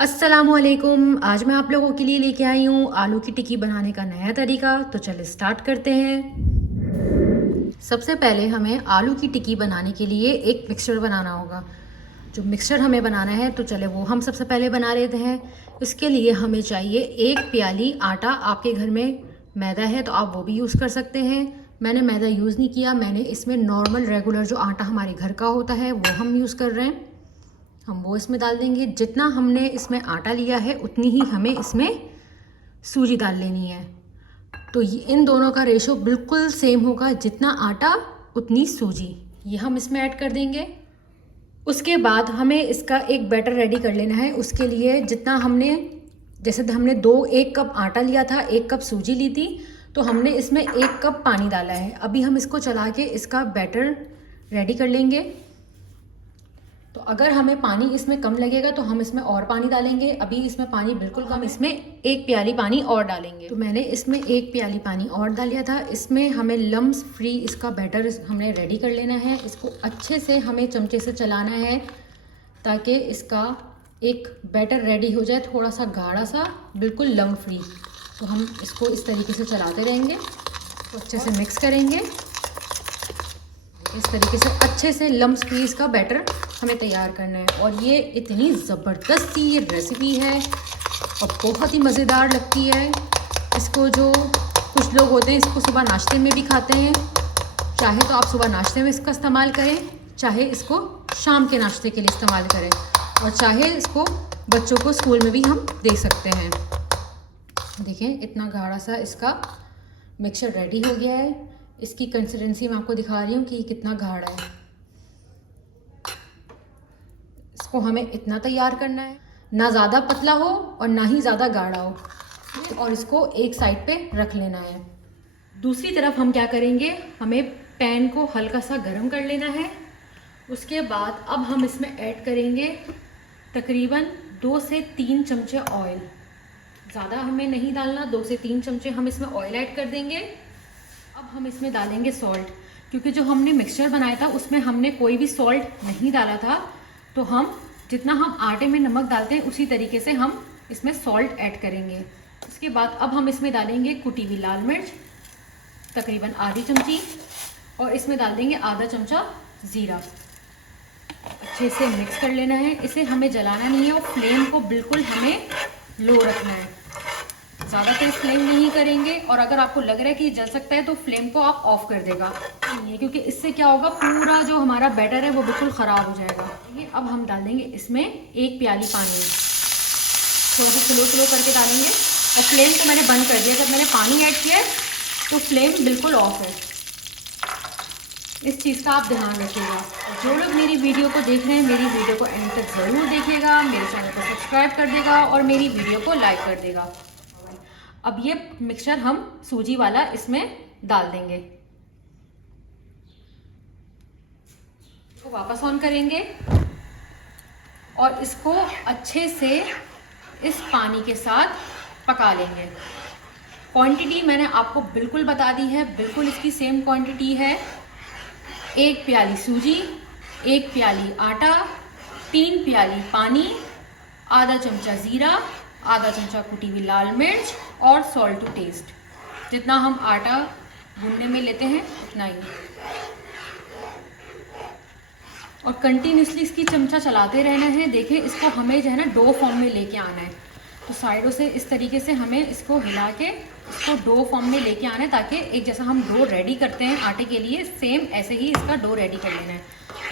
अस्सलामुअलैकुम। आज मैं आप लोगों के लिए लेके आई हूँ आलू की टिक्की बनाने का नया तरीका। तो चलिए स्टार्ट करते हैं। सबसे पहले हमें आलू की टिक्की बनाने के लिए एक मिक्सचर बनाना होगा। जो मिक्सचर हमें बनाना है तो चले वो हम सबसे पहले बना लेते हैं। इसके लिए हमें चाहिए 1 प्याली आटा। आपके घर में मैदा है तो आप वो भी यूज़ कर सकते हैं। मैंने मैदा यूज़ नहीं किया, मैंने इसमें नॉर्मल रेगुलर जो आटा हमारे घर का होता है वो हम यूज़ कर रहे हैं। हम वो इसमें डाल देंगे। जितना हमने इसमें आटा लिया है उतनी ही हमें इसमें सूजी डाल लेनी है। तो इन दोनों का रेशो बिल्कुल सेम होगा, जितना आटा उतनी सूजी। ये हम इसमें ऐड कर देंगे। उसके बाद हमें इसका एक बैटर रेडी कर लेना है। उसके लिए जितना हमने, जैसे हमने 1 कप आटा लिया था, 1 कप सूजी ली थी, तो हमने इसमें 1 कप पानी डाला है। अभी हम इसको चला के इसका बैटर रेडी कर लेंगे। तो अगर हमें पानी इसमें कम लगेगा तो हम इसमें और पानी डालेंगे। अभी इसमें पानी बिल्कुल कम, इसमें 1 प्याली पानी और डालेंगे। तो मैंने इसमें 1 प्याली पानी और डाल लिया था। इसमें हमें लम्स फ्री इसका बैटर हमने रेडी कर लेना है। इसको अच्छे से हमें चमचे से चलाना है ताकि इसका एक बैटर रेडी हो जाए, थोड़ा सा गाढ़ा सा, बिल्कुल लम्स फ्री। तो हम इसको इस तरीके से चलाते रहेंगे, तो अच्छे से मिक्स करेंगे। इस तरीके से अच्छे से लम्स फ्री इसका बैटर हमें तैयार करना है। और ये इतनी ज़बरदस्त सी ये रेसिपी है और बहुत ही मज़ेदार लगती है। इसको जो कुछ लोग होते हैं इसको सुबह नाश्ते में भी खाते हैं। चाहे तो आप सुबह नाश्ते में इसका इस्तेमाल करें, चाहे इसको शाम के नाश्ते के लिए इस्तेमाल करें, और चाहे इसको बच्चों को स्कूल में भी हम दे सकते हैं। देखें इतना गाढ़ा सा इसका मिक्सचर रेडी हो गया है। इसकी कंसिस्टेंसी मैं आपको दिखा रही हूँ कि कितना गाढ़ा है। इसको हमें इतना तैयार करना है, ना ज़्यादा पतला हो और ना ही ज़्यादा गाढ़ा हो, और इसको एक साइड पे रख लेना है। दूसरी तरफ हम क्या करेंगे, हमें पैन को हल्का सा गर्म कर लेना है। उसके बाद अब हम इसमें ऐड करेंगे तकरीबन 2 से 3 चमचे ऑयल। ज़्यादा हमें नहीं डालना, 2 से 3 चमचे हम इसमें ऑयल ऐड कर देंगे। अब हम इसमें डालेंगे सॉल्ट, क्योंकि जो हमने मिक्सचर बनाया था उसमें हमने कोई भी सॉल्ट नहीं डाला था। तो हम जितना हम आटे में नमक डालते हैं उसी तरीके से हम इसमें सॉल्ट ऐड करेंगे। उसके बाद अब हम इसमें डालेंगे कुटी हुई लाल मिर्च तकरीबन आधी चमची, और इसमें डाल देंगे आधा चमचा ज़ीरा। अच्छे से मिक्स कर लेना है। इसे हमें जलाना नहीं है और फ्लेम को बिल्कुल हमें लो रखना है। ज़्यादा तेज फ्लेम नहीं करेंगे, और अगर आपको लग रहा है कि जल सकता है तो फ्लेम को आप ऑफ कर देगा, नहीं है, क्योंकि इससे क्या होगा, पूरा जो हमारा बैटर है वो बिल्कुल ख़राब हो जाएगा। अब हम डाल देंगे इसमें 1 प्याली पानी, थोड़ा सा स्लो करके डालेंगे, और फ्लेम को मैंने बंद कर दिया। जब मैंने पानी ऐड किया है तो फ्लेम बिल्कुल ऑफ है। इस चीज़ का आप ध्यान रखिएगा। जो लोग मेरी वीडियो को देख रहे हैं, मेरी वीडियो को एंड तक ज़रूर देखिएगा, मेरे चैनल को सब्सक्राइब कर देगा और मेरी वीडियो को लाइक कर देगा। अब ये मिक्सचर हम सूजी वाला इसमें डाल देंगे। इसको वापस ऑन करेंगे और इसको अच्छे से इस पानी के साथ पका लेंगे। क्वांटिटी मैंने आपको बिल्कुल बता दी है, बिल्कुल इसकी सेम क्वांटिटी है। 1 प्याली सूजी, 1 प्याली आटा, 3 प्याली पानी, आधा चमचा ज़ीरा, आधा चमचा कुटी हुई लाल मिर्च और सॉल्ट टू टेस्ट। जितना हम आटा गूंदने में लेते हैं उतना ही, और कंटिन्यूसली इसकी चमचा चलाते रहना है। देखें इसको हमें जो है ना डो फॉर्म में लेके आना है। तो साइडों से इस तरीके से हमें इसको हिला के इसको डो फॉर्म में लेके आना है, ताकि एक जैसा हम डो रेडी करते हैं आटे के लिए, सेम ऐसे ही इसका डो रेडी कर लेना है।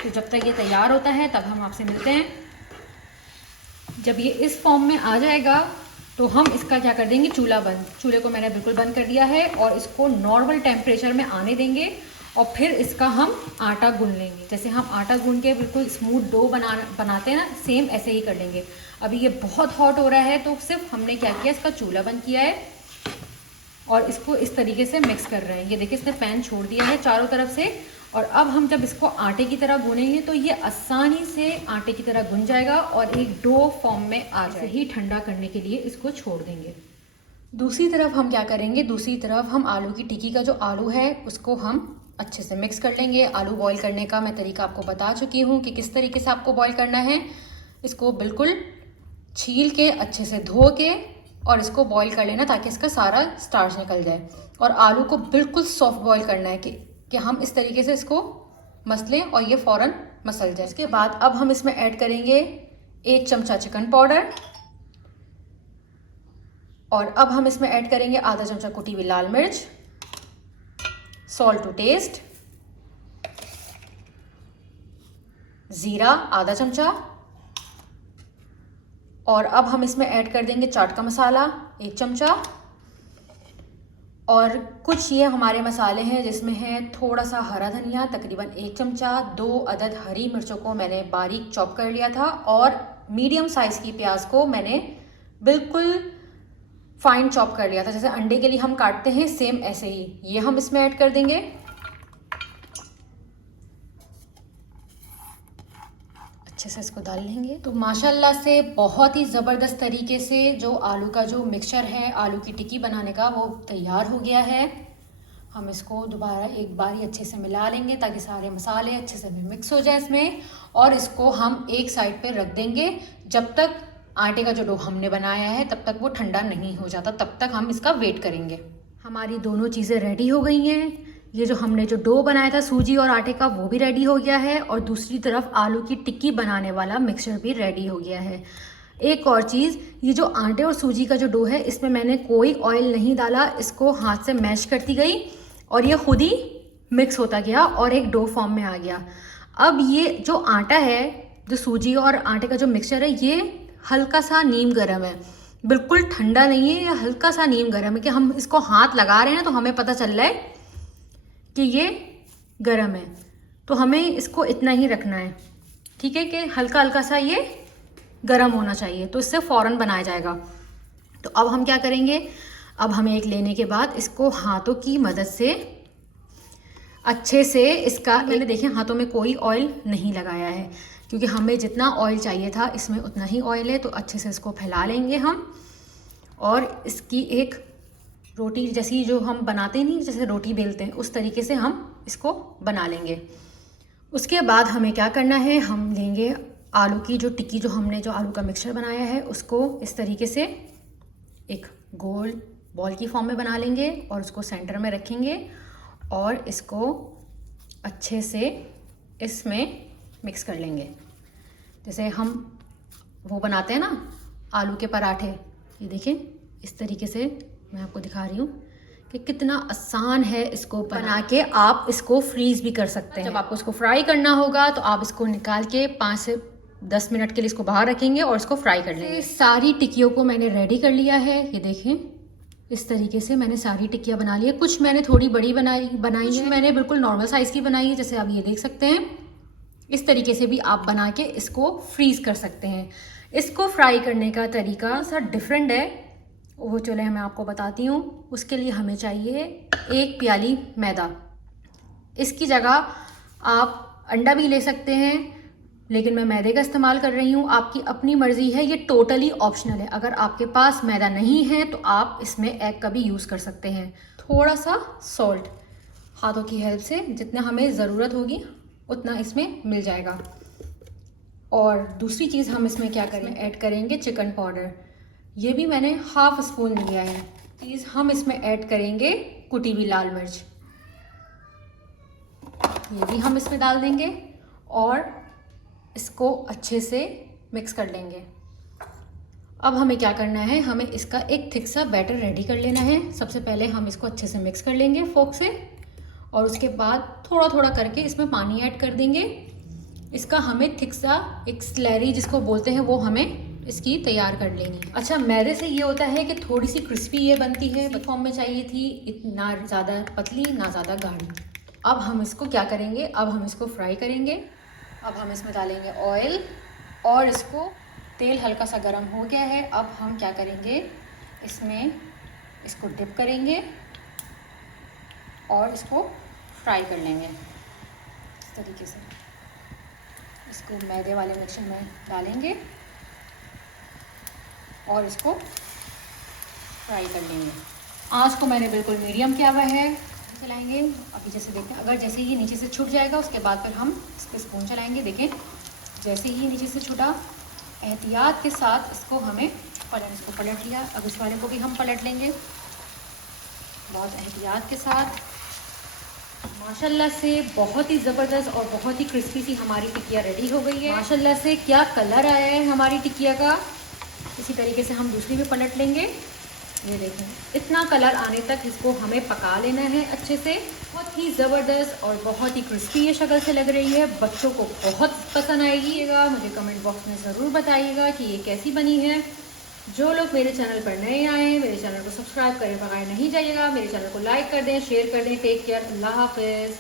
तो जब तक ये तैयार होता है तब हम आपसे मिलते हैं। जब ये इस फॉर्म में आ जाएगा तो हम इसका क्या कर देंगे, चूल्हा बंद। चूल्हे को मैंने बिल्कुल बंद कर दिया है और इसको नॉर्मल टेम्परेचर में आने देंगे, और फिर इसका हम आटा गूंद लेंगे। जैसे हम आटा गूंद के बिल्कुल स्मूथ डो बनाते हैं ना, सेम ऐसे ही कर लेंगे। अभी ये बहुत हॉट हो रहा है तो सिर्फ हमने क्या किया, इसका चूल्हा बंद किया है और इसको इस तरीके से मिक्स कर रहे हैं। ये देखिए इसने पैन छोड़ दिया है चारों तरफ से, और अब हम जब इसको आटे की तरह गूनेंगे तो ये आसानी से आटे की तरह गुन जाएगा और एक डो फॉर्म में आ जाए। ही ठंडा करने के लिए इसको छोड़ देंगे। दूसरी तरफ हम क्या करेंगे, दूसरी तरफ हम आलू की टिक्की का जो आलू है उसको हम अच्छे से मिक्स कर लेंगे। आलू बॉईल करने का मैं तरीका आपको बता चुकी हूँ कि किस तरीके से आपको बॉईल करना है। इसको बिल्कुल छील के अच्छे से धो के और इसको बॉईल कर लेना ताकि इसका सारा स्टार्च निकल जाए। और आलू को बिल्कुल सॉफ्ट बॉईल करना है कि हम इस तरीके से इसको मसलें और ये फ़ौरन मसल जाए। इसके बाद अब हम इसमें ऐड करेंगे 1 चमचा चिकन पाउडर और अब हम इसमें ऐड करेंगे आधा चमचा कुटी हुई लाल मिर्च, सॉल्ट टू टेस्ट, ज़ीरा आधा चमचा और अब हम इसमें ऐड कर देंगे चाट का मसाला 1 चमचा और कुछ ये हमारे मसाले हैं जिसमें है थोड़ा सा हरा धनिया तकरीबन 1 चमचा, 2 अदद हरी मिर्चों को मैंने बारीक चॉप कर लिया था और मीडियम साइज़ की प्याज को मैंने बिल्कुल फाइन चॉप कर लिया था, जैसे अंडे के लिए हम काटते हैं सेम ऐसे ही ये हम इसमें ऐड कर देंगे। अच्छे से इसको डाल लेंगे। तो माशाल्लाह से बहुत ही ज़बरदस्त तरीके से जो आलू का जो मिक्सचर है आलू की टिक्की बनाने का वो तैयार हो गया है। हम इसको दोबारा एक बार ही अच्छे से मिला लेंगे ताकि सारे मसाले अच्छे से मिक्स हो जाए इसमें और इसको हम एक साइड पे रख देंगे जब तक आटे का जो डो हमने बनाया है तब तक वो ठंडा नहीं हो जाता, तब तक हम इसका वेट करेंगे। हमारी दोनों चीज़ें रेडी हो गई हैं। ये जो हमने जो डो बनाया था सूजी और आटे का वो भी रेडी हो गया है और दूसरी तरफ आलू की टिक्की बनाने वाला मिक्सचर भी रेडी हो गया है। एक और चीज़, ये जो आटे और सूजी का जो डो है इसमें मैंने कोई ऑयल नहीं डाला, इसको हाथ से मैश करती गई और ये खुद ही मिक्स होता गया और एक डो फॉर्म में आ गया। अब ये जो आटा है, जो सूजी और आटे का जो मिक्सचर है, ये हल्का सा नीम गर्म है, बिल्कुल ठंडा नहीं है, ये हल्का सा नीम गर्म है कि हम इसको हाथ लगा रहे हैं तो हमें पता चल रहा है कि ये गर्म है। तो हमें इसको इतना ही रखना है, ठीक है, कि हल्का हल्का सा ये गर्म होना चाहिए, तो इससे फ़ौरन बनाया जाएगा। तो अब हम क्या करेंगे, अब हमें एक लेने के बाद इसको हाथों की मदद से अच्छे से इसका, मैंने देखे हाथों में कोई ऑयल नहीं लगाया है क्योंकि हमें जितना ऑयल चाहिए था इसमें उतना ही ऑयल है। तो अच्छे से इसको फैला लेंगे हम और इसकी एक रोटी जैसी जो हम बनाते नहीं, जैसे रोटी बेलते हैं उस तरीके से हम इसको बना लेंगे। उसके बाद हमें क्या करना है, हम लेंगे आलू की जो टिक्की, जो हमने जो आलू का मिक्सचर बनाया है उसको इस तरीके से एक गोल बॉल की फॉर्म में बना लेंगे और उसको सेंटर में रखेंगे और इसको अच्छे से इसमें मिक्स कर लेंगे। जैसे हम वो बनाते हैं ना आलू के पराठे, ये देखें इस तरीके से मैं आपको दिखा रही हूँ कि कितना आसान है इसको बना के। आप इसको फ्रीज़ भी कर सकते हैं। जब आपको इसको फ्राई करना होगा तो आप इसको निकाल के 5 से 10 मिनट के लिए इसको बाहर रखेंगे और इसको फ्राई कर लेंगे। सारी टिक्कियों को मैंने रेडी कर लिया है, ये देखें इस तरीके से मैंने सारी टिक्कियाँ बना ली है। कुछ मैंने थोड़ी बड़ी बनाई है, मैंने बिल्कुल नॉर्मल साइज़ की बनाई है, जैसे आप ये देख सकते हैं। इस तरीके से भी आप बना के इसको फ्रीज़ कर सकते हैं। इसको फ्राई करने का तरीका सा डिफरेंट है, वो चले मैं आपको बताती हूँ। उसके लिए हमें चाहिए 1 प्याली मैदा। इसकी जगह आप अंडा भी ले सकते हैं, लेकिन मैं मैदे का इस्तेमाल कर रही हूँ। आपकी अपनी मर्ज़ी है, ये टोटली ऑप्शनल है। अगर आपके पास मैदा नहीं है तो आप इसमें एग का भी यूज़ कर सकते हैं। थोड़ा सा सॉल्ट हाथों की हेल्प से जितना हमें ज़रूरत होगी उतना इसमें मिल जाएगा। और दूसरी चीज़ हम इसमें क्या करें, ऐड करेंगे चिकन पाउडर। ये भी मैंने हाफ स्पून लिया है। चीज़ हम इसमें ऐड करेंगे कुटी हुई लाल मिर्च, ये भी हम इसमें डाल देंगे और इसको अच्छे से मिक्स कर लेंगे। अब हमें क्या करना है, हमें इसका एक थिक सा बैटर रेडी कर लेना है। सबसे पहले हम इसको अच्छे से मिक्स कर लेंगे फोक से और उसके बाद थोड़ा थोड़ा करके इसमें पानी ऐड कर देंगे। इसका हमें थिक सा एक स्लैरी जिसको बोलते हैं वो हमें इसकी तैयार कर लेंगे। अच्छा, मैदे से ये होता है कि थोड़ी सी क्रिस्पी ये बनती है, फॉर्म में चाहिए थी, इतना ज़्यादा पतली ना ज़्यादा गाढ़ी। अब हम इसको क्या करेंगे, अब हम इसको फ्राई करेंगे। अब हम इसमें डालेंगे ऑयल और इसको तेल हल्का सा गर्म हो गया है। अब हम क्या करेंगे, इसमें इसको डिप करेंगे और इसको फ्राई कर लेंगे। इस तरीके से इसको मैदे वाले मिक्सचर में डालेंगे और इसको फ्राई कर लेंगे। आँच को मैंने बिल्कुल मीडियम किया हुआ है, चलाएंगे। अभी जैसे देखें, अगर जैसे ही नीचे से छूट जाएगा उसके बाद फिर हम इस पर स्पून चलाएंगे। देखें जैसे ही नीचे से छूटा एहतियात के साथ इसको पलट लिया। अब इस वाले को भी हम पलट लेंगे बहुत एहतियात के साथ। माशाल्लाह से बहुत ही ज़बरदस्त और बहुत ही क्रिस्पी सी हमारी टिकिया रेडी हो गई है। माशाल्लाह से क्या कलर आया है हमारी टिकिया का। इसी तरीके से हम दूसरी भी पलट लेंगे। ये देखें, इतना कलर आने तक इसको हमें पका लेना है अच्छे से। बहुत ही ज़बरदस्त और बहुत ही क्रिस्पी ये शक्ल से लग रही है। बच्चों को बहुत पसंद आएगी। मुझे कमेंट बॉक्स में ज़रूर बताइएगा कि ये कैसी बनी है। जो लोग मेरे चैनल पर नए आए हैं, मेरे चैनल को सब्सक्राइब करे बगैर नहीं जाइएगा। मेरे चैनल को लाइक कर दें, शेयर कर दें। टेक केयर, अल्लाह हाफ़िज़।